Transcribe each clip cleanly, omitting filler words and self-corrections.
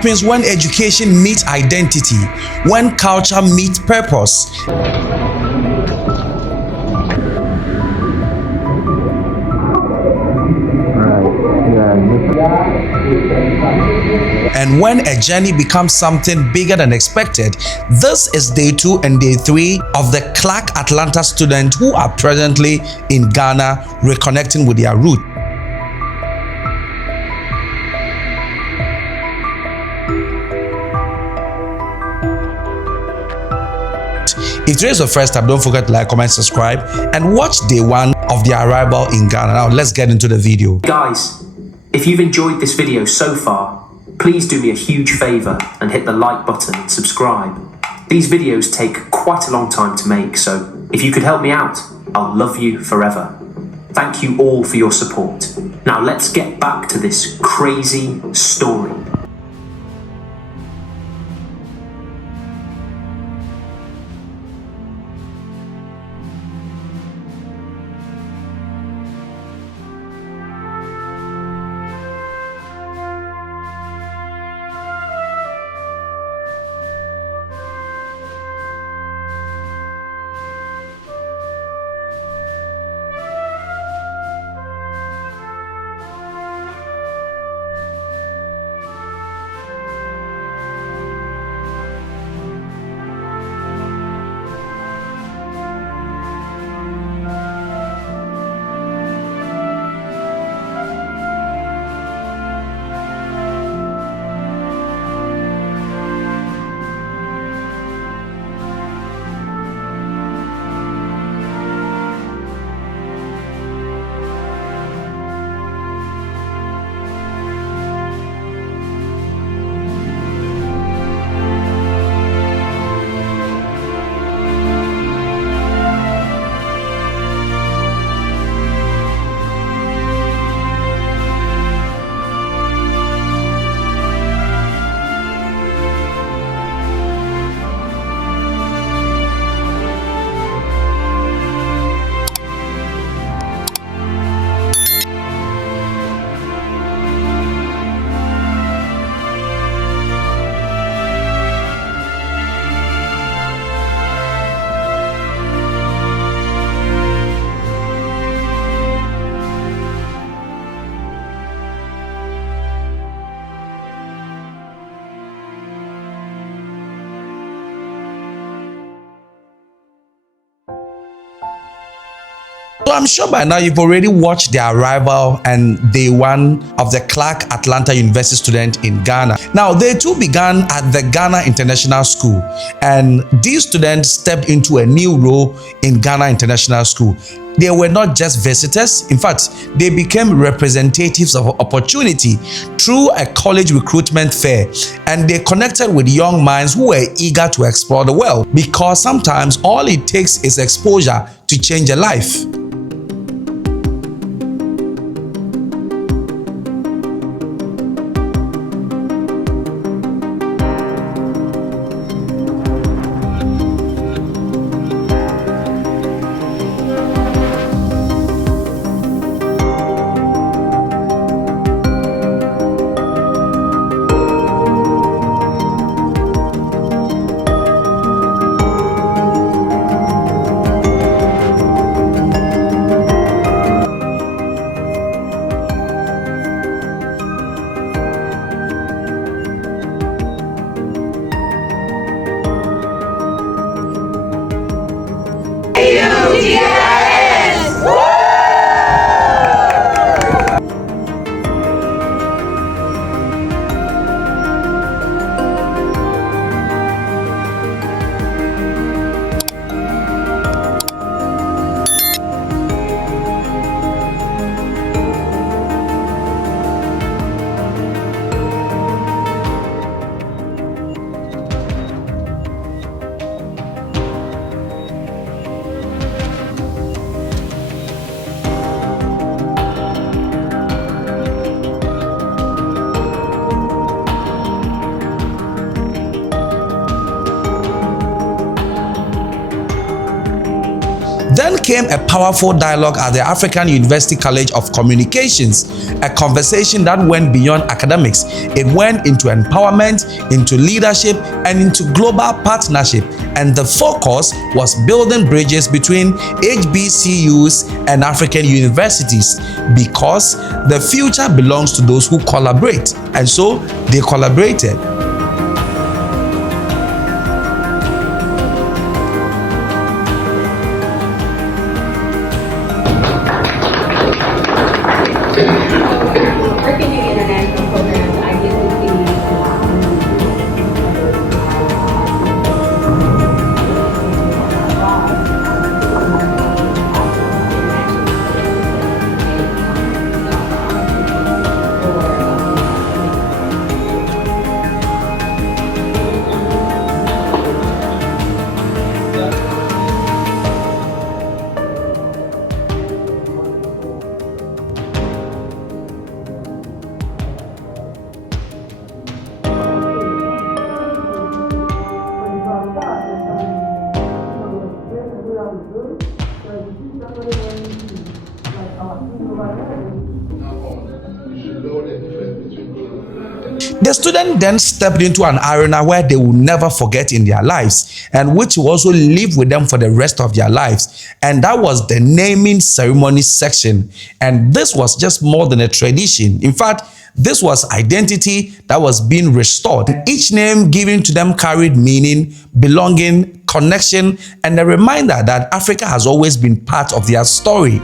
happens when education meets identity, when culture meets purpose. And when a journey becomes something bigger than expected. This is day 2 and day 3 of the Clark Atlanta students who are presently in Ghana reconnecting with their roots. If today is your first time, don't forget to like, comment, subscribe, and watch day 1 of their arrival in Ghana. Now let's get into the video. Guys, if you've enjoyed this video so far, please do me a huge favor and hit the like button and subscribe. These videos take quite a long time to make, so if you could help me out, I'll love you forever. Thank you all for your support. Now let's get back to this crazy story. So I'm sure by now you've already watched the arrival and day 1 of the Clark Atlanta University student in Ghana. Now, day 2 began at the Ghana International School, and these students stepped into a new role in Ghana International School. They were not just visitors. In fact, they became representatives of opportunity through a college recruitment fair, and they connected with young minds who were eager to explore the world, because sometimes all it takes is exposure to change a life. Then came a powerful dialogue at the African University College of Communications, a conversation that went beyond academics. It went into empowerment, into leadership, and into global partnership. And the focus was building bridges between HBCUs and African universities, because the future belongs to those who collaborate. And so they collaborated. Working in international programs, I get to see The student then stepped into an arena where they will never forget in their lives, and which will also live with them for the rest of their lives. And that was the naming ceremony section. And this was just more than a tradition. In fact, this was identity that was being restored. Each name given to them carried meaning, belonging, connection, and a reminder that Africa has always been part of their story.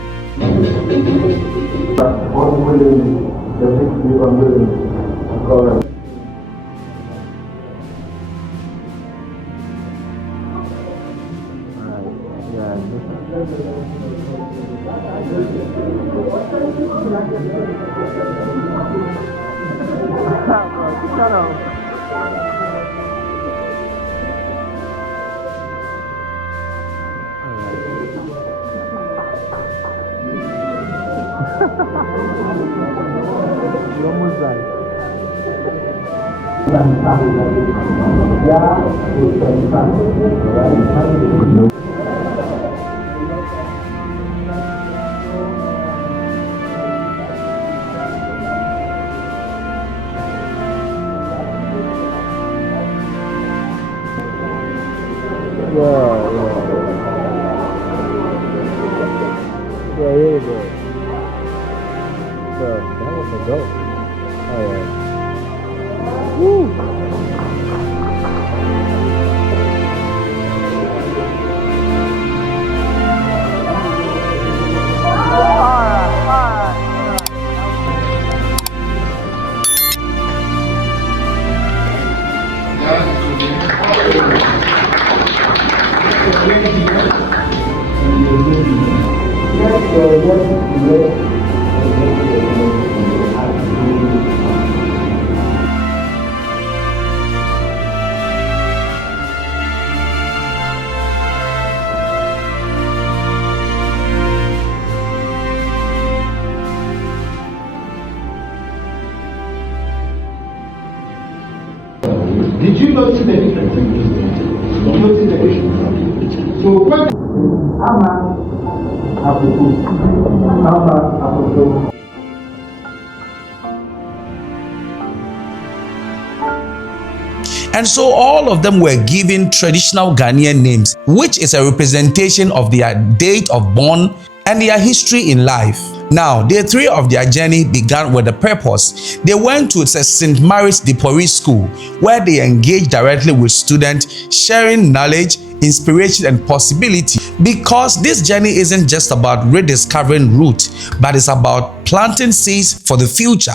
Yeah, really good. So, that was a dope. Alright. Woo! Did you notice the difference? Did you notice the difference? So when And so all of them were given traditional Ghanaian names, which is a representation of their date of born and their history in life. Now, day 3 of their journey began with a purpose. They went to St. Mary's de Porry School, where they engaged directly with students, sharing knowledge, inspiration, and possibility. Because this journey isn't just about rediscovering roots, but it's about planting seeds for the future.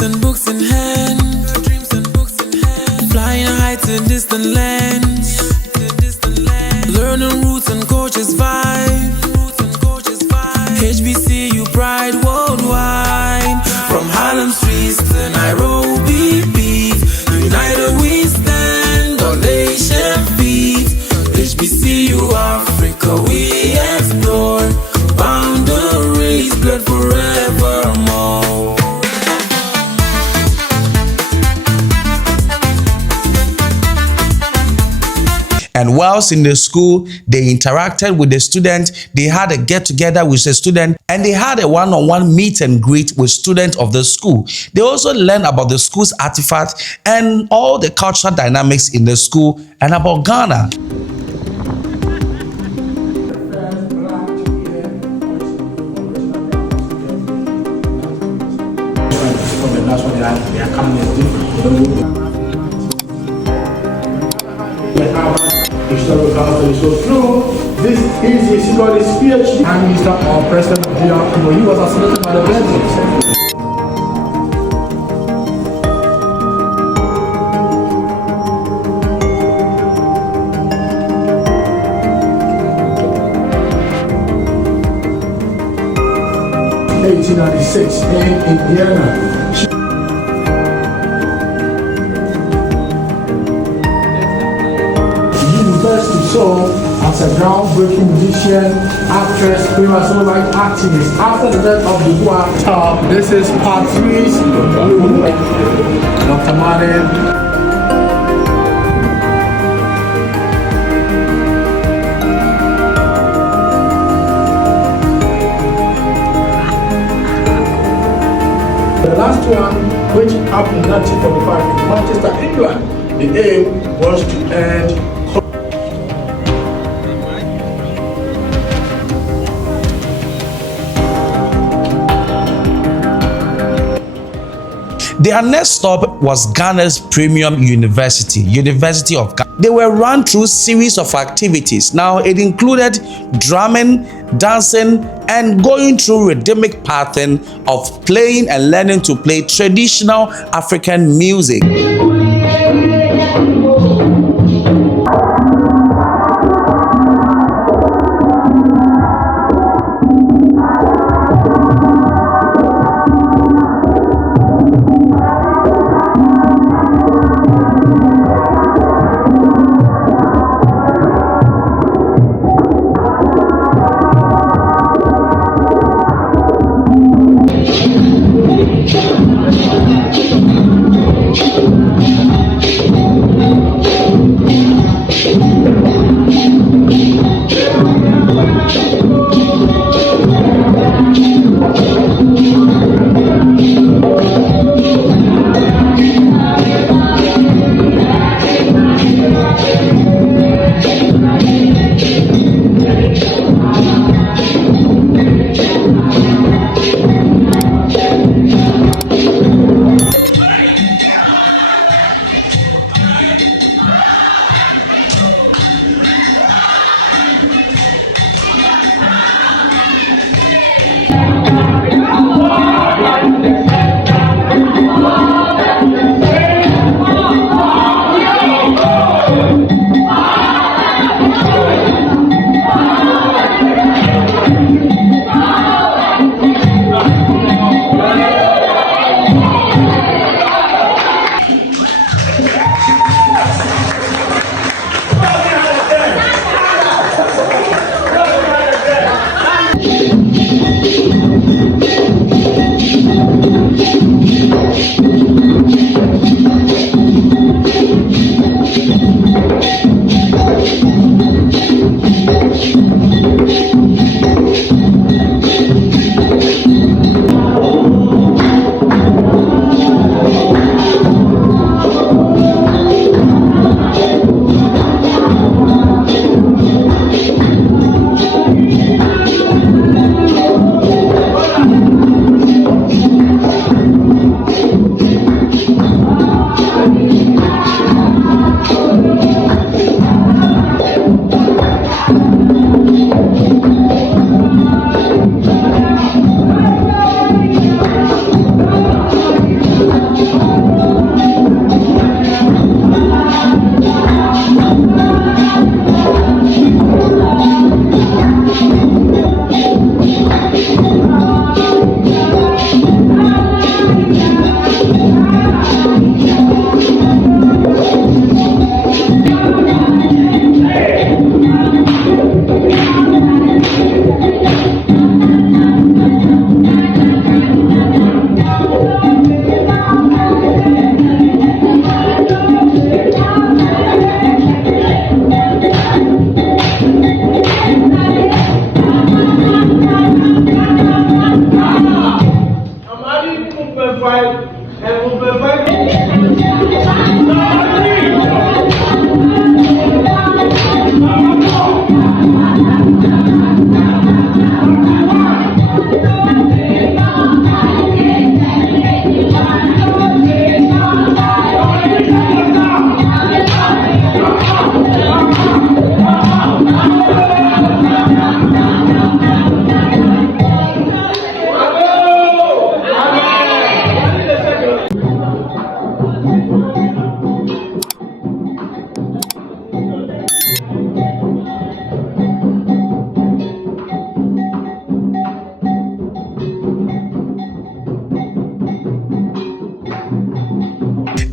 And books in hand, flying high to distant lands, learning roots and cultures vibe, HBCU pride worldwide. So we explore boundaries, bled forevermore. And whilst in the school, they interacted with the student, they had a get-together with the student, and they had a one-on-one meet and greet with students of the school. They also learned about the school's artifacts and all the cultural dynamics in the school and about Ghana. Historical. So through this, he got his PhD and Minister or President of Diaspora. He was assassinated by the Belgians. In Indiana. So, as a groundbreaking musician, actress, famous civil rights activist, after the death of the war, this is Patrice Dr. Martin. The last one, which happened in 1945 in Manchester, England, the aim was to end. Their next stop was Ghana's premium university, University of Ghana. They were run through a series of activities. Now, it included drumming, dancing, and going through rhythmic pattern of playing and learning to play traditional African music.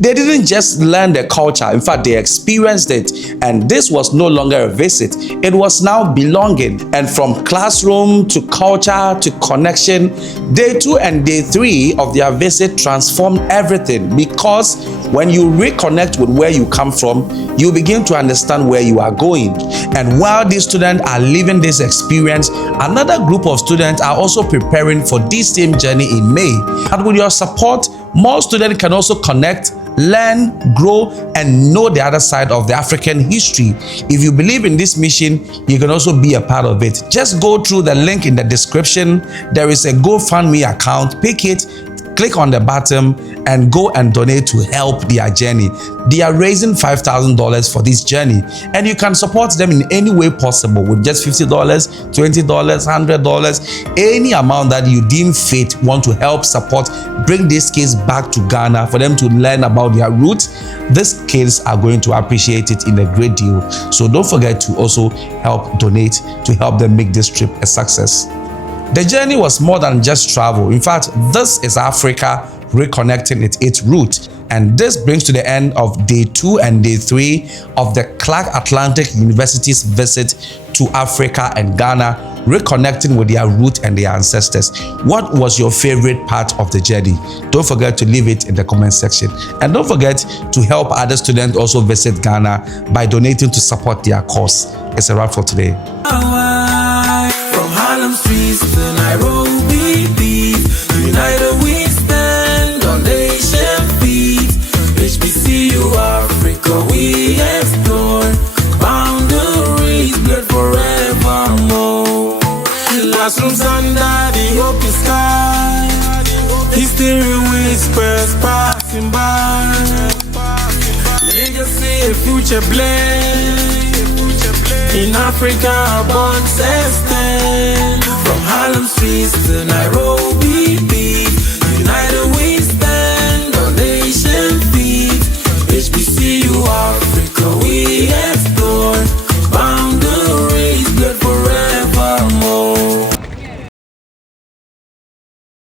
They didn't just learn the culture, in fact, they experienced it. And this was no longer a visit, it was now belonging. And from classroom to culture to connection, day 2 and day 3 of their visit transformed everything, because when you reconnect with where you come from, you begin to understand where you are going. And while these students are living this experience, another group of students are also preparing for this same journey in May. And with your support, more students can also connect, learn, grow, and know the other side of the African history. If you believe in this mission, you can also be a part of it. Just go through the link in the description. There is a GoFundMe account. Pick it, click on the button, and go and donate to help their journey. They are raising $5,000 for this journey, and you can support them in any way possible with just $50, $20, $100, any amount that you deem fit. Want to help support, bring these kids back to Ghana for them to learn about their roots. These kids are going to appreciate it in a great deal. So don't forget to also help donate to help them make this trip a success. The journey was more than just travel. In fact, this is Africa reconnecting its roots. And this brings to the end of day 2 and day 3 of the Clark Atlantic University's visit to Africa and Ghana, reconnecting with their roots and their ancestors. What was your favorite part of the journey? Don't forget to leave it in the comment section. And don't forget to help other students also visit Ghana by donating to support their cause. It's a wrap for today. From Harlem streets to Nairobi beat, united we stand on nation feet. HBCU Africa we explore, boundaries blurred forevermore. Classrooms under the open sky, history whispers passing by. Legacy and future blend, in Africa bonds extend.